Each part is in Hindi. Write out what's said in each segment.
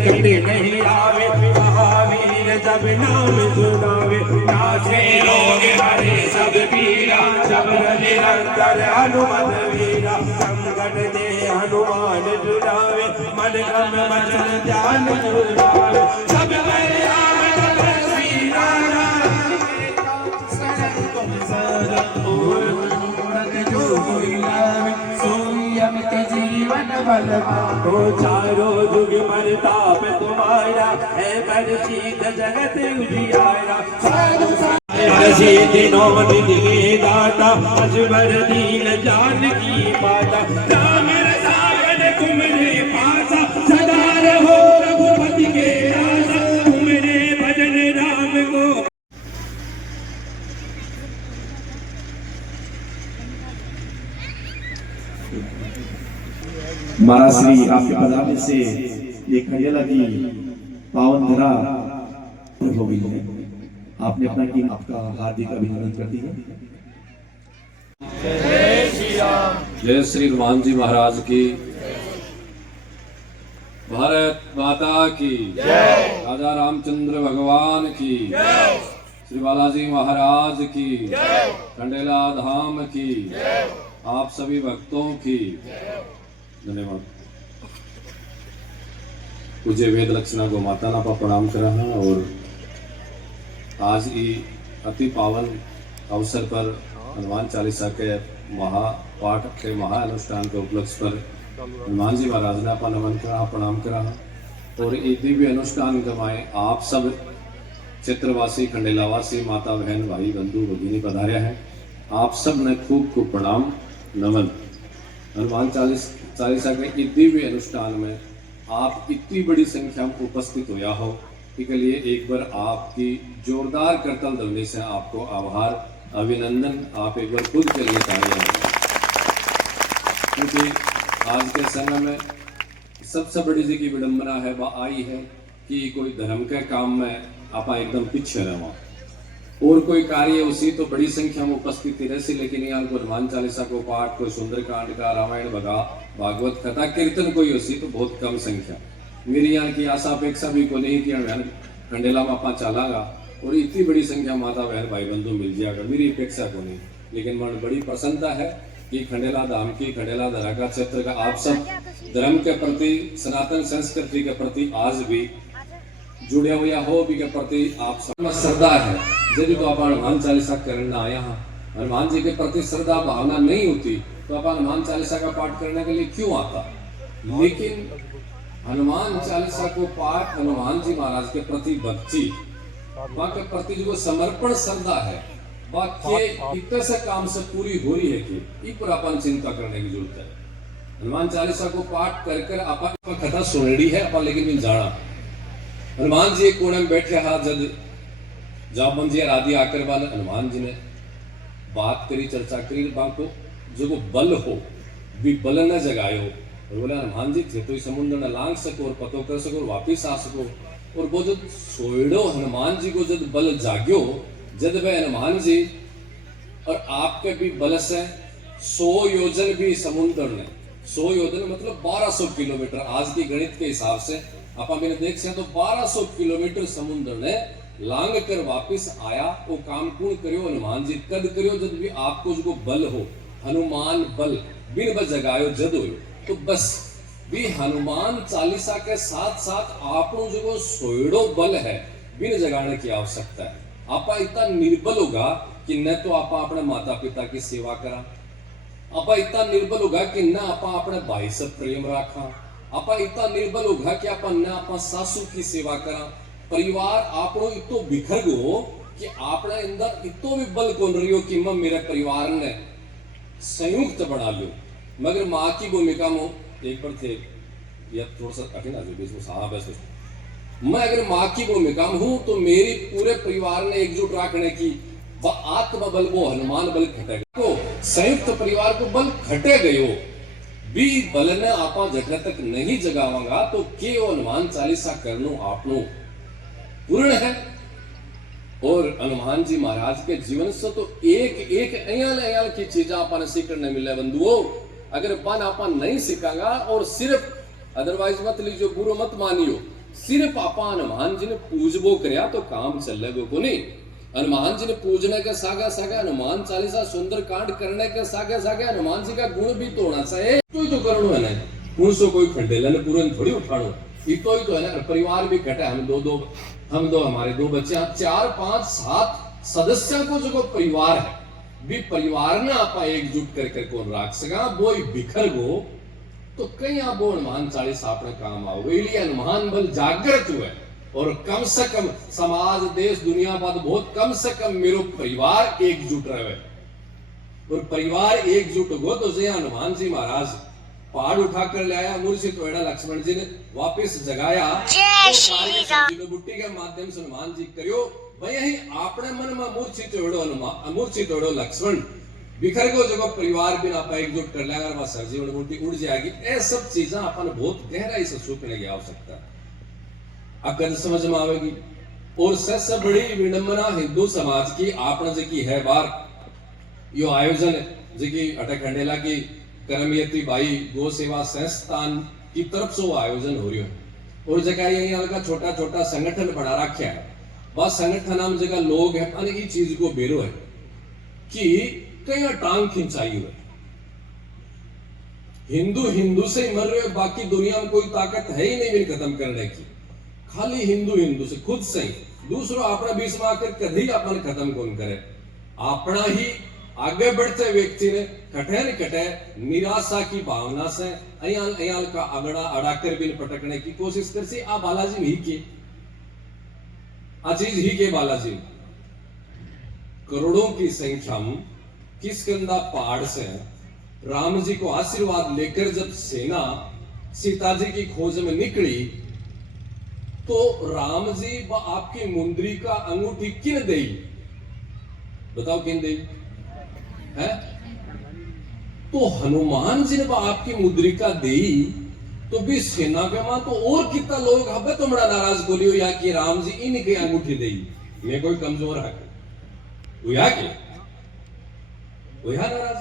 कटे नहीं आवे, महावीर जब नाम सुनावे, नासे रोग हरे सब पीरा, जबर निरंतर हनुमत वीरा, संकट दे हनुमान जुड़ावे, मन क्रम वचन ध्यान जुड़ावे, सब पर आवे जब श्री राम, शरण तुम सदा और मनोरथ जो कोई लावे, सोई अमित जीवन बल पाओ, चारों जुग परताप तुम्हारा, है परिचित जगत उजियारा, साधु दिनों दिन के दाता, अजबर दीन जान की माता, राम रसायन तुम्हारे पासा, सदा रहो रघुपति के आसा, तुम्हारे भजन राम को। महाराज श्री आपके पधारने से ये खंडेला की पावन धरा हो गई है। आपने अपना की आपका हार्दिक अभिनंदन करती है। जय श्री हनुमान जी महाराज की, भारत माता की जय, राजा रामचंद्र भगवान की जय, श्री बालाजी महाराज की जय, खंडेला धाम की जय, आप सभी भक्तों की धन्यवाद। पूज्य वेद लक्षणा गो माता ना प्रणाम करा है और आज ही अति पावन अवसर पर हनुमान चालीसा के महापाठ के महाअनुष्ठान के उपलक्ष्य पर हनुमान जी महाराज ने अपना नमन करा, प्रणाम करा और ये दिव्य अनुष्ठान करवाए आप सब चित्रवासी, खंडेलावासी, माता बहन, भाई बंधु भगिनी पधार्या है। आप सब ने खूब खूब प्रणाम नमन। हनुमान चालीसा के दिव्य अनुष्ठान में आप इतनी बड़ी संख्या में उपस्थित होया हो, इसके लिए एक बार आपकी जोरदार करतल ध्वनि से आपको आभार, अभिनंदन। आप एक बार खुद के लिए तालियां बजाएं, क्योंकि आज के समय में सबसे बड़ी जी की विडंबना है वह आई है कि कोई धर्म के काम में आप एकदम पीछे रहो और कोई कार्य उसी तो बड़ी संख्या में उपस्थिति रहती, लेकिन यहाँ को हनुमान चालीसा को पाठ, कोई सुंदरकांड का, रामायण भागवत कथा कीर्तन कोई उसी तो बहुत कम संख्या। मेरी यहाँ की आशा अपेक्षा भी को नहीं कि खंडेला में आप चलागा और इतनी बड़ी संख्या माता बहन भाई बंधु मिल जाएगा, मेरी अपेक्षा को नहीं। लेकिन मन बड़ी प्रसन्नता है कि खंडेला धाम की, खंडेला धरा का क्षेत्र का आप सब धर्म के प्रति, सनातन संस्कृति के प्रति आज भी जुड़े हुए हो भी के प्रति आप सब श्रद्धा है। यदि तो आप हनुमान चालीसा करने आया हैं, हनुमान जी के प्रति श्रद्धा भावना नहीं होती तो आप हनुमान चालीसा का पाठ करने के लिए क्यों आता। लेकिन हनुमान चालीसा को पाठ, हनुमान जी महाराज के प्रति भक्ति, वहाँ के प्रति जो समर्पण श्रद्धा है, वाक्य इतने से काम से पूरी हो रही है कि इस पर अपन चिंता करने की जरूरत है। हनुमान चालीसा को पाठ कर कर अपन कथा सुनड़ी है अपन, लेकिन नहीं जाना हनुमान जी एक कोने में बैठे हाथ जब जाबन जी आदि आकर वाले हनुमान जी ने बात करी, चर्चा करी, बाको जो बल हो भी बल न जगायो और बोले हनुमान जी थे तो समुद्र न लांग सको और पतो कर सको और वापिस आ सको। और वो जो सोएड़ो हनुमान जी को जब बल जाग्यो, जब वह हनुमान जी और आपके भी बल से 100 योजन भी समुद्र ने, 100 योजन मतलब 1200 किलोमीटर आज की गणित के हिसाब से आप मैंने देख सकते तो 1200 किलोमीटर समुद्र ने लांग कर वापिस आया। वो काम पूर्ण करियो हनुमान जी कद करियो जब भी आपको जो बल हो, हनुमान बल बिन बल जगायो जद हो। तो बस भी हनुमान चालीसा के साथ साथ आपको जो सोएड़ो बल है बिन जगाने की आवश्यकता है। आप इतना निर्बल होगा कि न तो आप अपने माता पिता की सेवा करा, आप इतना निर्बल होगा कि न आप अपने भाई से प्रेम रखा, आप इतना निर्बल होगा कि आप न आप सासू की सेवा करा। परिवार आपको इतो बिखर गो कि आपने अंदर इतो भी बल कौन रही हो कि मैं मेरे परिवार ने संयुक्त बना लो। मगर माँ की भूमिका में एक पर थे या थोड़ा सा कठिन आ जाए साहब है, मैं अगर माँ की भूमिका में हूं तो मेरी पूरे परिवार ने एकजुट रखने की वह आत्म बल, वो हनुमान बल खटे को संयुक्त परिवार को बल खटे गयो भी बल ने आपा जगह तक नहीं जगावांगा तो के हनुमान चालीसा करनो आपनो पूर्ण है। और हनुमान जी महाराज के जीवन से तो एक एक अयाल अयाल की चीज आपने सीखने मिले बंधुओं। अगर अपन आप नहीं सीखांगा और सिर्फ अदरवाइज मत लीजिए, बुरो मत मानियो, सिर्फ आपा हनुमान जी ने पूजबो करया तो काम चलेगो को नहीं। हनुमान जी ने पूजने के सागे सागे हनुमान चालीसा सुंदर कांड करने के सागे सागे हनुमान जी का गुण भी तो होना चाहिए। तो करणो है ना, गुण सो कोई खंडेला ने पूरन थोड़ी उठाणो, इतो ही तो है ना। परिवार भी कटा, हम दो हमारे 2 बच्चे, 4 5 7 सदस्यों को जो परिवार है भी परिवार ने आपा एकजुट कर कौन राख सका, वो बिखर गो तो कहीं आप वो हनुमान चालीसा अपने काम आओ। इसलिए हनुमान बल जागृत हुए और कम से कम समाज देश दुनिया बाद बहुत कम से कम मेरो परिवार एकजुट रहे। और परिवार एकजुट हो तो जय हनुमान जी महाराज पहाड़ उठाकर ले आया, मूर्छित होएड़ा लक्ष्मण जी ने वापस जगाया, तो बुट्टी के माध्यम से हनुमान जी करियो वही आपने मन में मूर्छित होड़ो लक्ष्मण बिखर गो जगह परिवार भी ना एकजुट कर लेगा, बस सरजीवन बुट्टी उड़ जाएगी। ये सब चीजें अपन बहुत गहराई से सोचने की आवश्यकता है, अगर समझ में आवेगी। और सबसे बड़ी विडंबना हिंदू समाज की आपने जो की है बार यो आयोजन जो की अटक खंडेला की करमयती बाई गो सेवा संस्थान की तरफ से वो आयोजन हो रही है। और जगह यहाँ का छोटा छोटा संगठन बना रखा है, बस संगठन हम जगह लोग है अने ये चीज को बेरो है कि कहीं टांग खिंचाई हुए हिंदू से ही मर रहे हो, बाकी दुनिया में कोई ताकत है ही नहीं मेरी खत्म करने की, खाली हिंदू से खुद से ही। दूसरों अपना बीच में आकर कभी अपन खत्म कौन करे, अपना ही आगे बढ़ते व्यक्ति ने कटे न कटे निराशा की भावना से अयाल का अगड़ा अड़ाकर भी पटकने की कोशिश कर सी। आ बालाजी ही के आ चीज ही के बालाजी करोड़ों की संख्या में किसकंदा पहाड़ से राम जी को आशीर्वाद लेकर जब सेना सीता जी की खोज में निकली तो राम जी व आपकी मुंदरी का अंगूठी किन दी, बताओ किन दी है? तो हनुमान जी ने आपकी मुद्रिका दी तो भी सेना के मां तो और कितना लोग हबे तो बड़ा नाराज बोलियो या कि राम जी इनके अंगूठी दी, मैं कोई कमजोर है हुआ के हुआ नाराज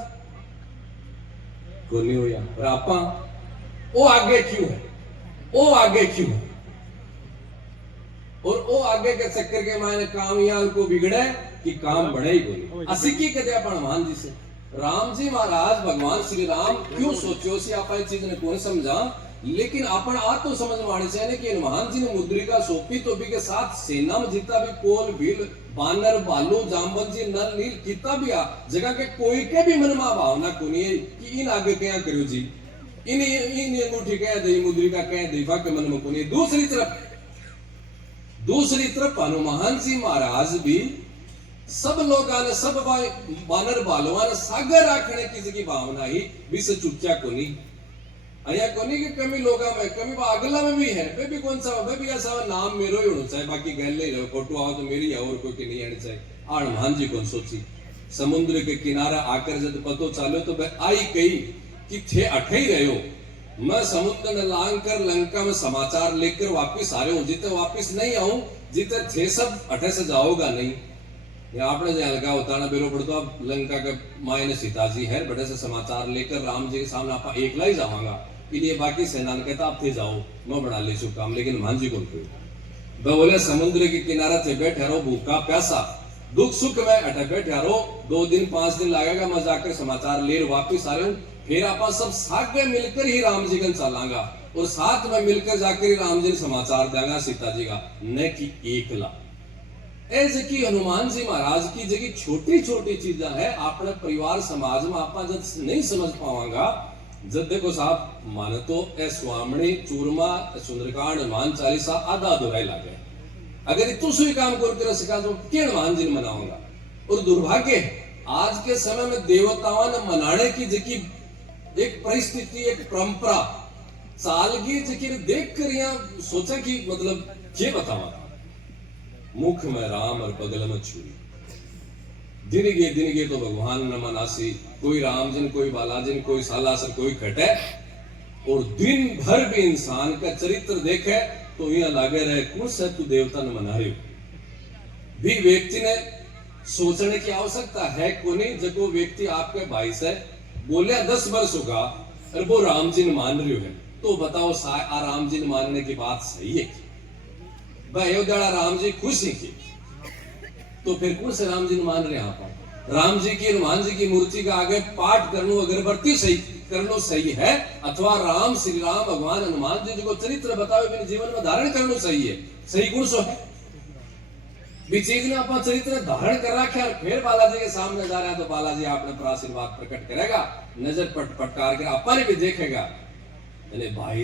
को नहीं हुआ। और आपा वो आगे क्यों है, वो आगे क्यों है? और वो आगे के चक्कर के मायने काम यहाँ को बिगड़े कि काम बढ़े ही कोई असिकी कहते अपन हनुमान जी से। राम जी महाराज भगवान श्री राम क्यों सोचो सी आप चीज ने कौन समझा, लेकिन अपन आ तो समझ में आने चाहिए कि हनुमान जी ने मुद्रिका सौंपी तो भी के साथ सेना में जितना भी कोल भील बानर भालू जामवंत जी नल नील कितना भी आ जगह के कोई के भी मन में भावना कोनी है कि इन आगे क्या करो जी, इन अंगूठी कह दे मुद्रिका कह दे के मन में कोनी। दूसरी तरफ हनुमान जी महाराज भी सब लोग सब बानर बालवान सागर रखने की भावना ही विश्व चुक्या कोनी अया कोनी की कमी लोगा में कमी अगला में भी है, वे भी कौन सा वे भी ऐसा नाम मेरो ही होना चाहिए, बाकी गल नहीं रहो फोटो आओ तो मेरी है और कोई की नहीं आनी चाहिए। हनुमान जी कौन सोची समुद्र के किनारा आकर जब पतो चालो तो वह आई कही कि थे अठे ही रहे हो, मैं समुद्र ने लांग कर लंका में समाचार लेकर वापिस आ रहा हूँ, जिते वापिस नहीं आऊं जिते थे सब अठे से जाओगा नहीं। आपने जो हल्का उतारना बेरो पड़तो अब लंका के मायने सीता जी है बड़े से समाचार लेकर राम जी के सामने आप एकला ही जावांगा, इसलिए बाकी सेना ने कहता आप थे जाओ मैं बना ले सु काम, लेकिन हनुमान जी को वह बोले समुद्र के किनारे थे बैठे रहो भूखा प्यासा दुख सुख में अटे बैठे रहो, 2 दिन 5 दिन लगेगा मैं जाकर समाचार ले वापिस आ रहा हूँ, फिर आप सब साथ में मिलकर ही राम जी का चलांगा और साथ में मिलकर जाकर ही राम जी ने समाचार देंगा सीता जी का, न कि एकला। ऐसे की हनुमान जी महाराज की जगह छोटी छोटी चीजें है अपने परिवार समाज में आप जब नहीं समझ पावांगा जब देखो साहब माने तो ए स्वामणी चूरमा सुंदरकांड हनुमान चालीसा आधा दोहराई लागे, अगर इतु सुई काम करके सिखा तो के हनुमान जी मनाऊंगा। और दुर्भाग्य आज के समय में देवताओं ने मनाने की जबकि एक परिस्थिति एक परंपरा सालगी जबकि देख कर यहाँ सोचा कि मतलब ये बतावा मुख में राम और बगल में छुरी, दिन गे तो भगवान न मनासी, कोई राम जिन कोई बालाजिन कोई सालासर कोई कटे, और दिन भर भी इंसान का चरित्र देखे तो यहाँ लागे रहे कौन सा तू देवता न मना रहे हो। भी व्यक्ति ने सोचने की आवश्यकता है कोनी जब वो व्यक्ति आपके भाई से बोले 10 वर्ष होगा और वो राम जी ने मान रहे हो है तो बताओ राम जी ने मानने की बात सही है भाई अयोध्या राम जी खुश ही की, तो फिर कौन से राम जी ने मान रहे आप? राम जी की हनुमान जी की मूर्ति का आगे पाठ करनो अगरबत्ती सही करनो सही है, अथवा राम श्री राम भगवान हनुमान जी को चरित्र बतावे अपने जीवन में धारण करनो सही है? सही गुण सो है भी चीज ने अपन चरित्र धारण कर रखा है, फिर बालाजी के सामने जा रहा है तो बालाजी आपने पर आशीर्वाद प्रकट करेगा, नजर पटकार के अपन भी देखेगा। भाई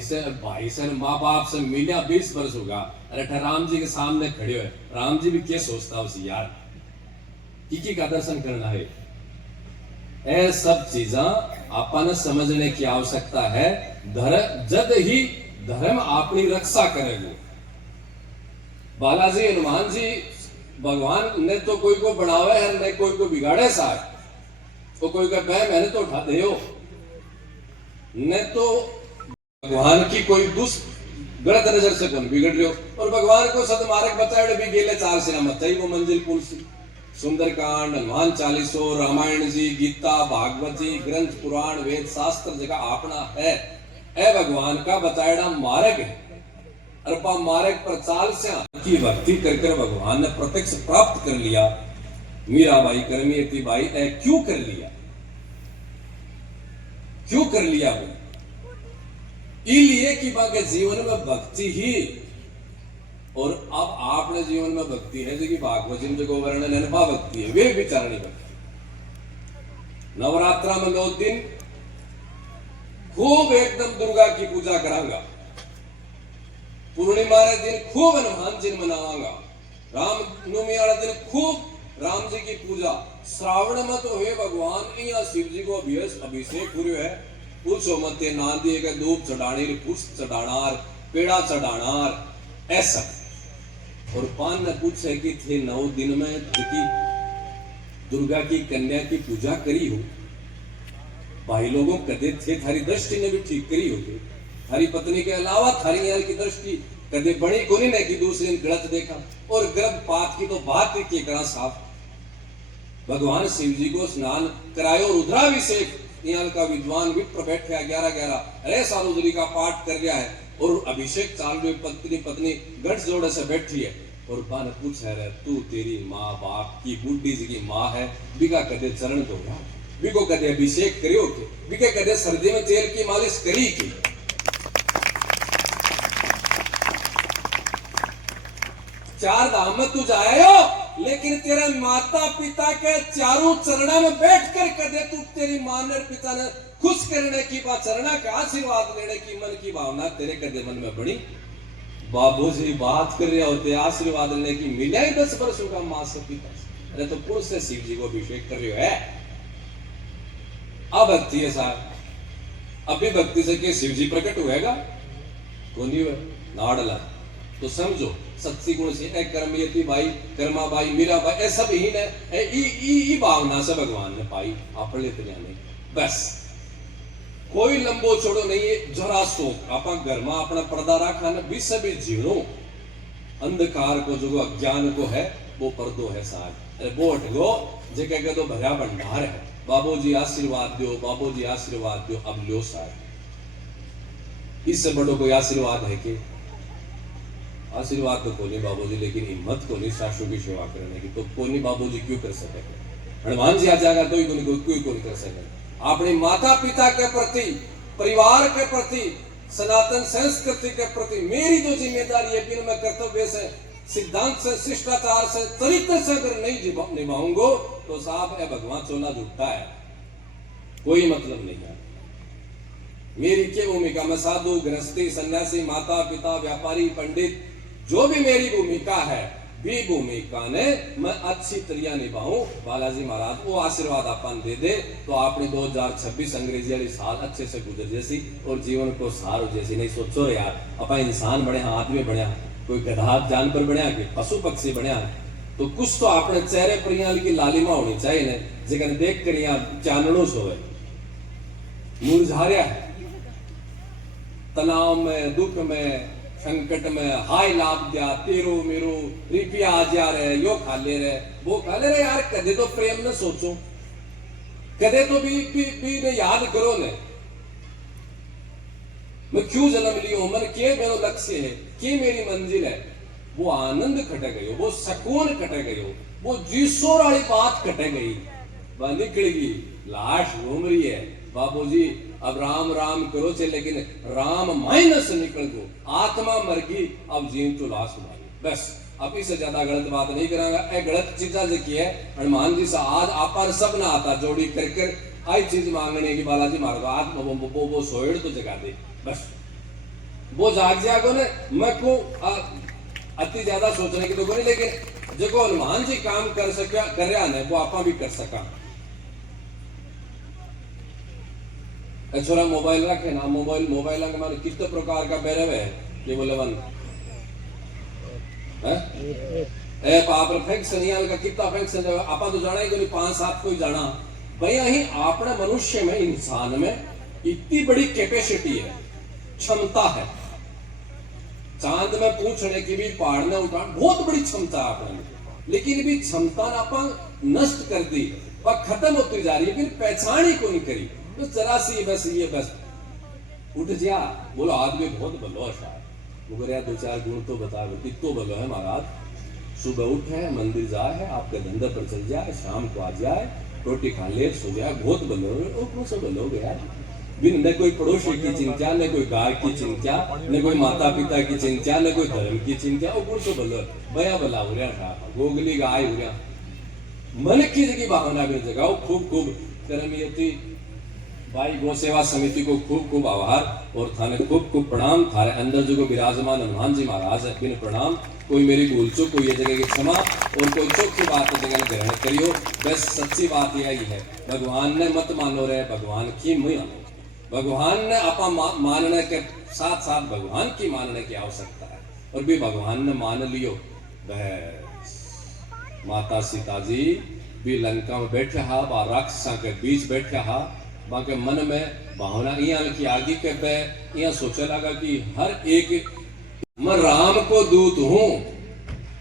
से माँ बाप से मिलिया 20 वर्ष होगा, अरे राम जी के सामने खड़े हुए, राम जी भी क्या सोचता उसे यार की का दर्शन करना है। ये सब चीजा अपन समझने की आवश्यकता है। जद ही धर्म अपनी रक्षा करेगा। बालाजी हनुमान जी भगवान ने तो कोई को बढ़ावे है, न कोई को बिगाड़े साहब, तो कोई का बह मैंने तो उठा दे न तो भगवान की कोई गलत नजर से कौन बिगड़ रहे हो। और भगवान को सदमार्ग बताए भी गेले 4 सिरा मत वो मंजिल पुल सी सुंदरकांड, हनुमान चालीसो, रामायण जी, गीता, भागवत जी, ग्रंथ पुराण वेद शास्त्र जगह अपना है। ए भगवान का बताया मार्ग है, अरपा मार्ग पर चाल से की भक्ति कर भगवान ने प्रत्यक्ष प्राप्त कर लिया। मीराबाई करमियती बाई ए क्यों कर लिया? क्यों कर लिया वो? इसलिए कि बाके जीवन में भक्ति ही, और अब आपने जीवन में भक्ति है जो कि भागवत जी को वर्णन है भक्ति है, वे विचारणी भक्ति। नवरात्रा में 9 दिन खूब एकदम दुर्गा की पूजा करांगा, पूर्णिमा रे दिन खूब हनुमान जी मनावांगा, रामनवमी वाले दिन खूब राम जी की पूजा, श्रावण में तो हे भगवान या शिव जी को अभिषेक हुए है, पूछो मत ना दिए गए धूप चढ़ाने, पुष्प चढ़ानार, पेड़ा चढ़ानार, ऐसा। और पान ने पूछे कि थे 9 दिन में दुर्गा की कन्या की पूजा करी हो भाई लोगों, कदे थे थारी दृष्टि ने भी ठीक करी होगी, थारी पत्नी के अलावा थारी यार की दृष्टि कदे बड़ी कोनी ने कि दूसरे ने गलत देखा। और गर्भपात की तो बात ही करा साफ, भगवान शिव जी को स्नान करायो, रुद्राभिषेक यहाँ का विद्वान विप्र बैठे 11 अरे सारुद्री का पाठ कर गया है, और अभिषेक चाल में पत्नी गठ जोड़े से बैठी है। और पान पूछा रहे तू तेरी माँ बाप की बुढ़ी जी की माँ है, बिका कदे चरण धोया, बिको कदे अभिषेक करियो के, बिके कदे सर्दी में तेल की मालिश करी की। चार धाम में तू जायो, लेकिन तेरे माता पिता के चारों चरणों में बैठकर कदे तू तेरी मां ने पिता ने खुश करने की बात, चरणा का आशीर्वाद लेने की मन की भावना तेरे कदे मन में बड़ी। बाबू जी बात कर रहे होते आशीर्वाद लेने की, मिला ही 10 वर्षों का मां से पिता से, अरे तो पुरुष से शिव जी को अभिषेक कर रहे हो है। अब भक्ति है साहब, अभी भक्ति से के शिव जी प्रकट हुएगा को नहीं हुए नाड़ला, तो समझो सच्ची गुण से कर्मयती बाई, कर्मा बाई, मीरा बाई, ए सब ही ने ई भावना से भगवान ने पाई, अपने इतने नहीं बस कोई लंबो छोड़ो नहीं है। जरा सो आप घर में अपना पर्दा रखा ना भी सभी जीवनो अंधकार को जो अज्ञान को है वो पर्दो है साहब, अरे वो हटगो जगह तो भरा भंडार है। बाबू जी आशीर्वाद दो, बाबू जी आशीर्वाद दो, अब लो साहब, इससे बड़ो कोई आशीर्वाद है कि? आशीर्वाद तो कोई नहीं बाबू जी, लेकिन हिम्मत को नहीं सासू की सेवा करने की, तो कोई नहीं बाबू जी क्यों कर सके? हनुमान जी आ जाएगा तो कोई कर सके। अपने माता पिता के प्रति, परिवार के प्रति, सनातन संस्कृति के प्रति मेरी जो जिम्मेदारी है, बिन मैं कर्तव्य से, सिद्धांत से, शिष्टाचार से, चरित्र से अगर नहीं निभाऊंगा तो साहब है भगवान चोला झूठा है, कोई मतलब नहीं है। मेरी क्या भूमिका? मैं साधु, गृहस्थी, सन्यासी, माता पिता, व्यापारी, पंडित, जो भी मेरी भूमिका है, भी भूमिका ने मैं अच्छी तरह निभाऊं। बालाजी महाराज वो आशीर्वाद अपन दे दे तो आपने 2026 अंग्रेजी वाली साल अच्छे से गुजर जैसी, और जीवन को सारो जैसी। नहीं सोचो यार अपन इंसान बने, आदमी बने, कोई गधा जानवर बने कि पशु पक्षी बने, तो कुछ तो अपने चेहरे पर यहाँ की लालिमा होनी चाहिए ना, जगह देख कर यहाँ चाननो सोए मुरझा रहा है, तनाव में, दुख में, संकट में, हाय लाभ दिया तेरो मेरो रुपया आ जा रहे, यो खा ले रहे, वो खा ले रहे। यार कदे तो प्रेम न सोचो, कदे तो भी ने याद करो ने मैं क्यों जन्म लियो, मन के मेरो लक्ष्य है, की मेरी मंजिल है। वो आनंद कटे गयो, वो सुकून कटे गयो, वो जीसोर वाली बात कटे गई, वह निकलेगी। लाश घूम रही है बाबूजी, अब राम राम करो चे, लेकिन राम माइनस निकल गो, आत्मा मर गई, अब जीव तो लाश मारी। बस अब इससे ज्यादा गलत बात नहीं करांगा। ए गलत चीजा की है हनुमान जी से आज आप सब ना आता जोड़ी कर आई चीज मांगने की बालाजी मार दो आज वो सोएड़ तो जगा दे, बस वो जागो ने। मैं को अति ज्यादा सोचने की तो नहीं, लेकिन जो हनुमान जी काम कर सका कर रहा ने वो आपा भी कर सका। छोरा मोबाइल रखे ना, मोबाइल के माने कितने प्रकार का बैरव है ये बोले वन है आप फैक्शन का कितना फैक्शन आपा तो जाना ही कोई 5-7 कोई जाना भाई। यही आपने मनुष्य में इंसान में इतनी बड़ी कैपेसिटी है, क्षमता है। चांद में पूछने की भी पहाड़ उठा बहुत बड़ी क्षमता है आपने, लेकिन भी क्षमता आपा नष्ट कर दी, वह खत्म होती जा रही है, फिर पहचान ही को नहीं करी। तो जरा सी बस ये बस उठ जा बोलो आदमी बहुत बलो है शायद वो 2-4 गुण तो बता दो कितो बलो है महाराज। सुबह उठे मंदिर जाए है, आपके धंधे पर चल जाए, शाम को आ जाए, रोटी खा ले, सो जाए, बहुत बलो है। सब बलो गया बिन न कोई पड़ोसी की चिंता, न कोई गाय की चिंता, न कोई माता पिता की चिंता, न कोई धर्म की चिंता, वो सो बलो बया बला हो रहा गोगली गाय हो रहा मन की जगह भावना भी जगाओ। खूब कर्मयती भाई गौ सेवा समिति को खूब आभार और थाने खूब प्रणाम। थारे अंदर जो विराजमान हनुमान जी महाराज है बिन प्रणाम। कोई मेरी भूल चूक कोई ये जगह की क्षमा और कोई चौकी बात जगह ग्रहण करियो। बस सच्ची बात यही है, भगवान ने मत मानो रहे, भगवान की मानो। भगवान ने आपा मानने के साथ साथ भगवान की मानने की आवश्यकता है, और भी भगवान ने मान लियो। बस माता सीता जी भी लंका में बैठे हा, बा राक्षसा के बीच बैठे हा, बाके मन में भावना की आगे के पे यहाँ सोचा लगा कि हर एक मैं राम को दूत हूँ।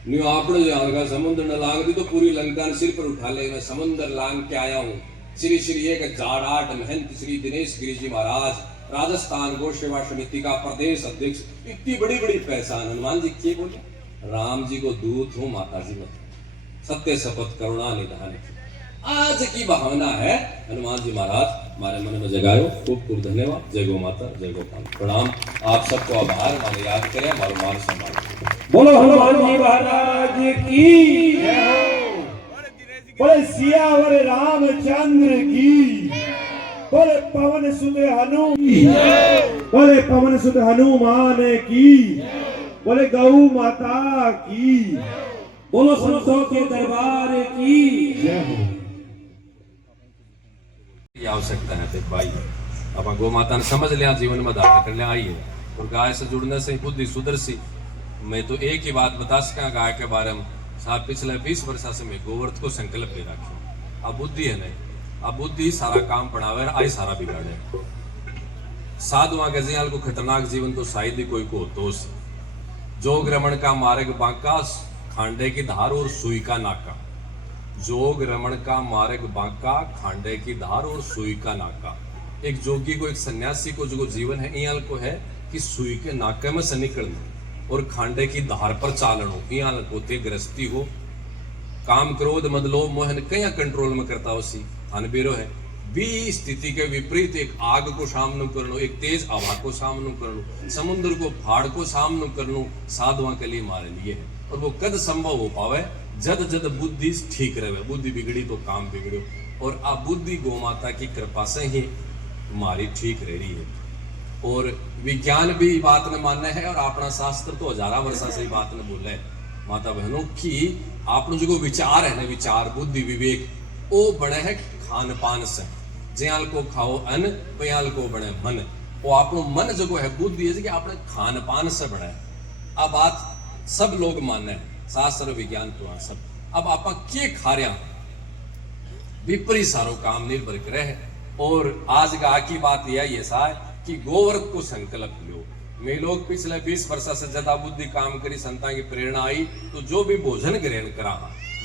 न्यू आपने जाएगा समुद्र न लांग दी तो पूरी लंका ने सिर पर उठा ले, मैं समुद्र लांग के आया हूँ। श्री एक जाड़ाट महंत श्री दिनेश गिरी जी महाराज, राजस्थान गौ सेवा समिति का प्रदेश अध्यक्ष, इतनी बड़ी पहचान। हनुमान जी क्या बोले, राम जी को दूत हूँ माता जी में, सत्य शपथ करुणा निधान। आज की भावना है हनुमान जी महाराज हमारे मन में जगायो। खूब धन्यवाद। जय गौ माता, जय गोपाल, प्रणाम। आप सबको आभार, माने याद करें, हमारा मान सम्मान। बोलो हनुमान जी महाराज की जय हो। बोले सियावर रामचंद्र की, बोले पवन सुत हनुमान की, बोले गौ माता की, बोलो संतों के दरबार की जय हो। आवश्यकता है भाई, अब गौ माता ने समझ लिया, जीवन में धारण कर लिया, आई है। और गाय से जुड़ने से बुद्धि सुधर सी। मैं तो एक ही बात बता सका गाय के बारे में, साहब पिछले 20 वर्ष से मैं गोवर्थ को संकल्प ले रखा। अब बुद्धि है नहीं, अब बुद्धि सारा काम पढ़ावे, आई सारा बिगाड़े। साधुआ के जियाल को खतरनाक जीवन तो शायद ही कोई को होतो। जोग रमण का मार्ग बांका, खांडे की धार और सुई का नाका। जोग रमण का मार्ग बांका, खांडे की धार और सुई का नाका। एक जोगी को, एक सन्यासी को जो जीवन है इयाल को है कि सुई के नाके में से निकलना और खांडे की धार पर चालनो। इयाल को ते गृहस्थी हो, काम क्रोध मद लोभ मोहन कया कंट्रोल में करता उसी थान बेरो है। भी स्थिति के विपरीत एक आग को सामनो करनो, एक तेज हवा को सामनो करनो, समुद्र को फाड़ को सामनो करनो साधुआ के लिए हमारे लिए है। और वो कद संभव हो पावे जद जद बुद्धि ठीक रहे। बुद्धि बिगड़ी तो काम बिगड़ो, और अब बुद्धि गौ माता की कृपा से ही हमारी ठीक रह रही है। और विज्ञान भी बात ने मानना है, और अपना शास्त्र तो हजारों वर्षा से बात ने बोला है माता बहनों की। आपनो जो विचार है ना, विचार बुद्धि विवेक वो बने है खान पान से। जयाल को खाओ अन्न, बयाल को बने मन। वो आपनो मन जो है बुद्धि है कि आपने खान पान से बना है। अब बात सब लोग मानने हैं, शास्त्र विज्ञान तो सब। अब आप के खा रहा विपरीत सारो काम निर्भर करे है। और आज का की बात यह ऐसा है कि गोवर्थ को संकल्प लो। मैं लोग पिछले 20 वर्ष से ज्यादा बुद्धि काम करी, संता की प्रेरणा आई तो जो भी भोजन ग्रहण करा,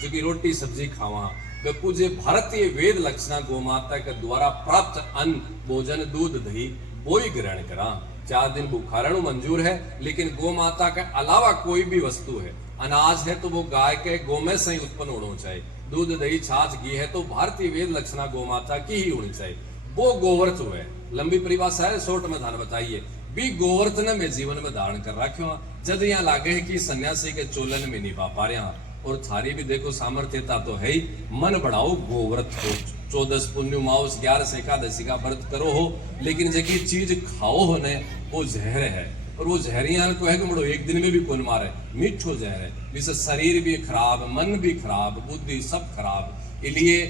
जो की रोटी सब्जी खावा, वे पूजे भारतीय वेद लक्षणा गौ माता के द्वारा प्राप्त अन्न भोजन दूध दही वो ही ग्रहण करा। 4 दिन भूखा रहना मंजूर है, लेकिन गौ माता के अलावा कोई भी वस्तु है, अनाज है तो वो गाय के गोमय से ही उत्पन्न होना चाहिए। दूध दही छाछ घी है तो भारतीय वेद लक्षणा गौ माता की ही होनी चाहिए। वो गोवर्थ हुए, लंबी परिभाषा है, शॉर्ट में धान बताइए भी गोवर्थ ने मैं जीवन में धारण कर रखो। जब यहाँ लागे है कि सन्यासी के चोलन में नहीं पा पा रहे, और थारी भी देखो सामर्थ्यता तो है ही, मन बढ़ाओ गोवर्थ हो। 14 पुण्य माउस 11 एकादशी का व्रत करो हो, लेकिन जबकि चीज खाओ हो ने वो जहर है, और वो जहरियान को है कि मुड़ो एक दिन में भी कौन मारे, मीठो जहर है, जिससे शरीर भी खराब, मन भी खराब, बुद्धि सब खराब। इसलिए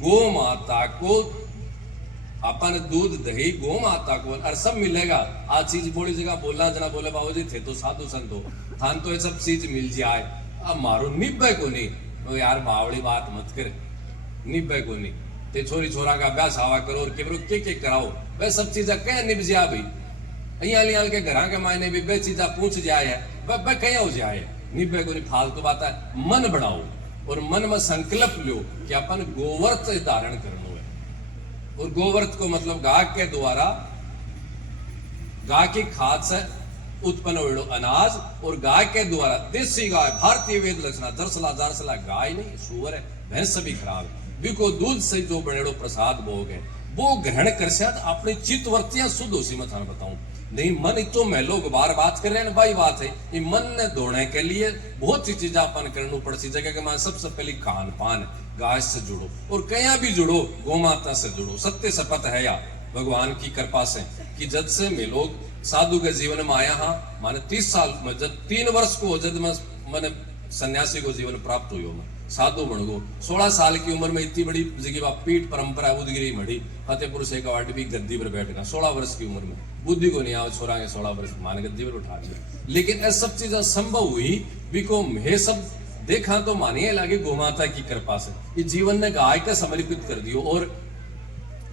गौ माता को अपन दूध दही गौ माता को और सब मिलेगा। आज चीज बड़ी जगह बोलना जना बोले बाबू जी थे तो साधु संतो थान तो ये सब चीज मिल जाए, अब मारो निब्बे को नहीं, तो यार बावड़ी बात मत कर, निब्बे को नहीं ते छोरी छोरा का ब्याह सावा करो और केवरो के कराओ, वह सब चीजा कह निभ जा भाई। अहियां लियाल के घरा के मायने भी वे चीजा पूछ जाए है, वह कहीं हो जाए, निब्बे को नहीं फालतू बात है। मन बढ़ाओ और मन में संकल्प लो कि अपन गोवर्थ धारण करना है, और गोवर्थ को मतलब गाय के द्वारा, गाय की खाद से उत्पन्न हुए अनाज, और गाय के द्वारा देसी गाय, भारतीय वेद लक्षणा दरसला जारसला गाय नहीं सुअर है, भैंस भी खराब है, बिको दूध से जो बनेड़ो प्रसाद भोग है वो ग्रहण कर से अपनी चित्तवृत्तियां शुद्ध हो सी। मैं थाने बताऊं नहीं, मन इतो में लोग बार बात कर रहे हैं, भाई बात है ये मन ने दौड़ने के लिए बहुत सी चीजें अपन करनी पड़ती। जगह के मान सबसे पहले खान पान, गाय से जुड़ो और कहीं भी जुड़ो, गौ माता से जुड़ो। सत्य शपथ है या भगवान की कृपा से कि जब से मैं लोग साधु के जीवन में आया हाँ, माने 30 साल में जब 3 वर्ष को जब मैंने सन्यासी को जीवन प्राप्त हुई, मैं साधु बन गो। 16 साल की उम्र में इतनी बड़ी जगह पीठ परंपरा उदगिरी मढ़ी फतेहपुर से कवाटी भी गद्दी पर बैठ गया। 16 वर्ष की उम्र में बुद्धि को नहीं आओ छोरा के 16 वर्ष मान गद्दी पर उठा दिया। लेकिन ये सब चीजें संभव हुई बिको मैं सब देखा तो मानिए लगे गौ माता की कृपा से ये जीवन ने गाय का समर्पित कर दियो। और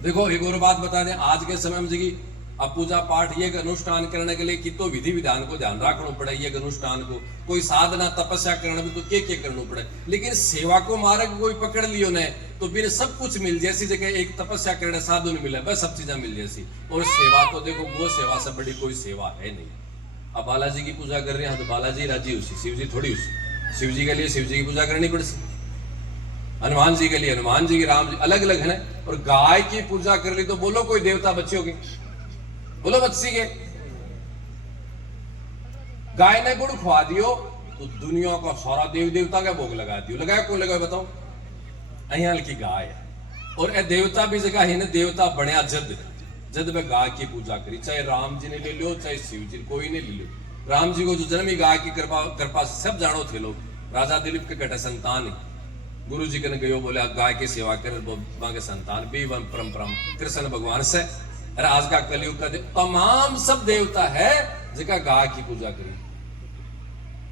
देखो एक और बात बता दें, आज के समय में जगी अब पूजा पाठ ये अनुष्ठान करने के लिए कितो विधि विधान को ध्यान रखना पड़े। ये अनुष्ठान को कोई साधना तपस्या करने में तो के करना पड़े, लेकिन सेवा को मार्ग कोई पकड़ लियो ने तो फिर सब कुछ मिल जैसी जगह एक तपस्या करने साधु नहीं मिले, बस सब चीजें मिल जैसी। और सेवा तो देखो गो सेवा से बड़ी कोई सेवा है नहीं। अब बालाजी की पूजा कर रहे हैं तो बालाजी राजी उसी, शिव जी थोड़ी उसी। शिव जी के लिए शिव जी की पूजा करनी पड़ती, हनुमान जी के लिए हनुमान जी की, राम जी अलग अलग है ना। और गाय की पूजा कर ली तो बोलो कोई देवता बच्चियों की, बोलो बच्ची के गाय ने गुड़ खुआ दियो तो दुनिया का सारा देव देवता का भोग लगा दियो। लगाया कोई लगाया बताओ, अहियाल की गाय है। और ए देवता भी जगह है ना, देवता बनया जद में गाय की पूजा करी, चाहे राम जी ने ले लो चाहे शिव जी, कोई ने ले लो। राम जी को जो जन्म ही गाय की कृपा सब जानो थे लोग। राजा दिलीप के कटे संतान गुरु जी के गयो बोले गाय की सेवा कर के संतान भी परंपरा कृष्ण भगवान से। अरे आज का कलयुग का तमाम सब देवता है जिनका गाय की पूजा करी।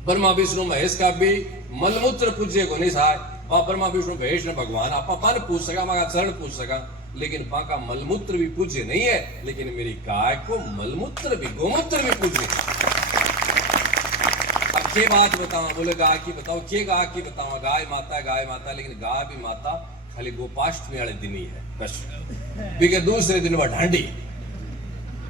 ब्रह्मा विष्णु महेश का भी मलमूत्र पूज्य को नहीं सहाय, ब्रह्मा विष्णु महेश ने भगवान आप पन पूछ सका, मगा चरण पूछ सका, लेकिन का मलमूत्र भी पूज्य नहीं है। लेकिन मेरी गाय को मलमूत्र भी गोमूत्र भी पूज्य। अब के बात बताओ, बोले गाय की बताओ, के गाय की बताओ, गाय माता, लेकिन गाय भी माता खाली गोपाष्टमी वाले दिन ही है बस, बिके दूसरे दिन वह ढांडी।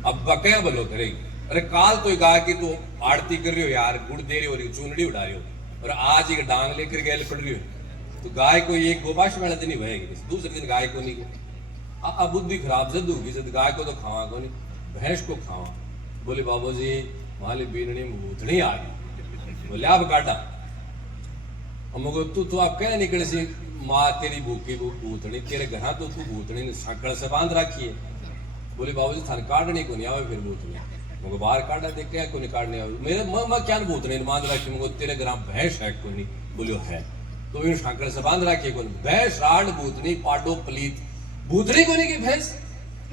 अब बकया बोलो करेगी, अरे काल तो गाय की तो आरती कर रही हो यार, गुड़ दे रही हो रही हो, चूनड़ी उड़ा रही हो, और आज एक डांग लेकर गैल पड़ रही हो, तो गाय को एक गोपाष्टमी वाले दिन ही बहेगी, दूसरे दिन गाय को नहीं। अब बुद्धि खराब जद होगी, जद गाय को तो खावा को नहीं, भैंस को खावा। बोले बाबू जी माली बीननी भूतनी आ गई, बोले आप काटा मगो तू आप कह निकले सी माँ तेरी भूखी भूतनी, तेरे घर तो तू भूतनी साकड़ से बांध रखी है। बोले बाबू जी थान काटने को नहीं आवे फिर भूतनी, मगो बाहर काटा दे क्या को नहीं काटने आवे, मेरे मैं क्या भूतनी बांध रखी, मगो तेरे घर भैंस है को नहीं, बोलियो है तो इन साकड़ से बांध रखी कौन, भैंस राड भूतनी पाडो पलीत, भूतनी को नहीं की भैंस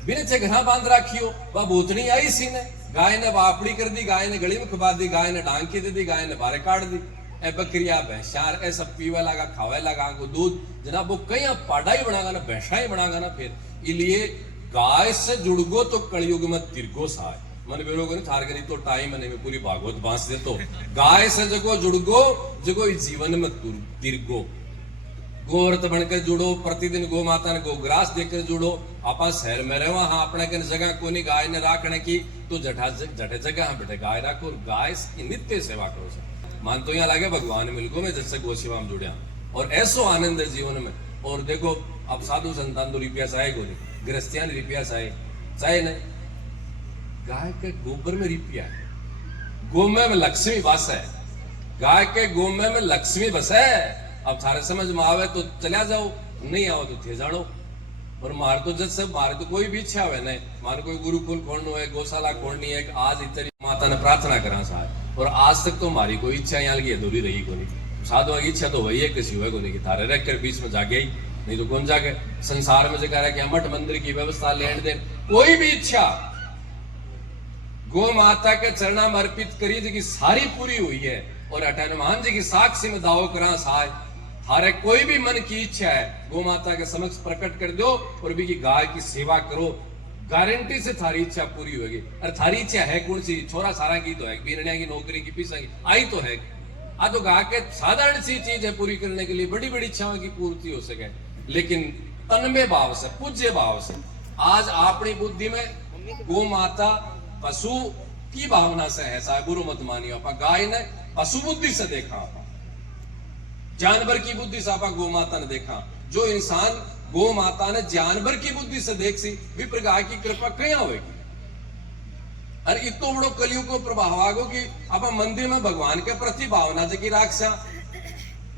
बिना चे घर बांध रखी हो, वह भूतनी आई सी ने, गाय ने बापड़ी कर दी, गाय ने गली में खबा दी, गाय ने डांकी दे दी, गाय ने बारे काट दी। ए बकरिया भैंसार ए सब पीवे लगा खावे लगा को दूध जनाब वो कहीं पाडा ही बनागा ना, भैंसा ही बनागा ना। फिर इसलिए गाय से जुड़गो तो कलयुग में तिरगो साय मन बेरो को नहीं थार करी तो टाइम में पूरी भागवत बांस दे। तो गाय से जगो जुड़गो जगो इस जीवन में तिरगो, गोव्रत बनकर जुड़ो, प्रतिदिन गो माता ने गोग्रास देकर जुड़ो। आप शहर में रहो हाँ अपने कन जगह को नहीं गाय ने राखने की तो जटे जगह बैठे गाय रखो और गाय की नित्य सेवा करो सर। मान तो यहाँ लगे भगवान मिलको में जैसे गो सेवा में जुड़िया और ऐसो आनंद है जीवन में। और देखो अब साधु संतान तो रुपया चाहे को नहीं, गृहस्थियां रुपया चाहे नहीं, गाय के गोबर में रुपया है, गोमे में लक्ष्मी बस है, गाय के गोमे में लक्ष्मी बस है। अब थारे समझ में आवे तो चला जाओ, नहीं आओ तो थे जानो। और मार तो जज सब मारे तो कोई भी इच्छा है नहीं, मारे कोई गुरुकुल खोलना है, गौशाला खोलनी है, आज इतनी माता ने प्रार्थना करा साहब। और आज तक तो हमारी कोई इच्छा यहाँ लगी अधूरी रही को नहीं। साधु की इच्छा तो वही है किसी हुए को नहीं कि थारे रख कर बीच में जागे ही, नहीं तो कौन जाके। संसार में जो कह रहा है कि मठ मंदिर की व्यवस्था लेन देन, कोई भी इच्छा गो माता के चरणा में अर्पित करी जी की सारी पूरी हुई है। और हनुमान जी की साक्षी में दावो करा साहब, थारे कोई भी मन की इच्छा है गो माता के समक्ष प्रकट कर दो और भी की गाय की सेवा करो, गारंटी से थारी इच्छा पूरी होगी। अरे थारी इच्छा है कौन सी? छोरा सारा की तो है, बीरनिया की नौकरी की पीसा की आई तो है। आ तो गाय के साधारण सी चीज है पूरी करने के लिए, बड़ी बड़ी इच्छाओं की पूर्ति हो सके, लेकिन तन्मय भाव से, पूज्य भाव से। आज अपनी बुद्धि में गो माता पशु की भावना से है साहब, गुरु मत मानियो। आप गाय ने पशु बुद्धि से देखा, आप जानवर की बुद्धि से आप गो माता ने देखा। जो इंसान गो माता ने जानवर की बुद्धि से देख सी विप्र गाय की कृपा कहीं होगी। अरे इतो बड़ो कलियुग को प्रभाव आगो कि आप मंदिर में भगवान के प्रति भावना जगी राक्षा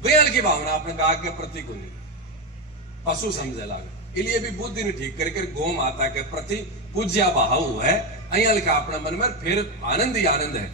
बेल की भावना अपने गाय के प्रति को नहीं, पशु समझे लागे। इसलिए भी बुद्धि ने ठीक करके गो माता के प्रति पूज्या भाव है, अयल का अपना मन में फिर आनंद ही आनंद है।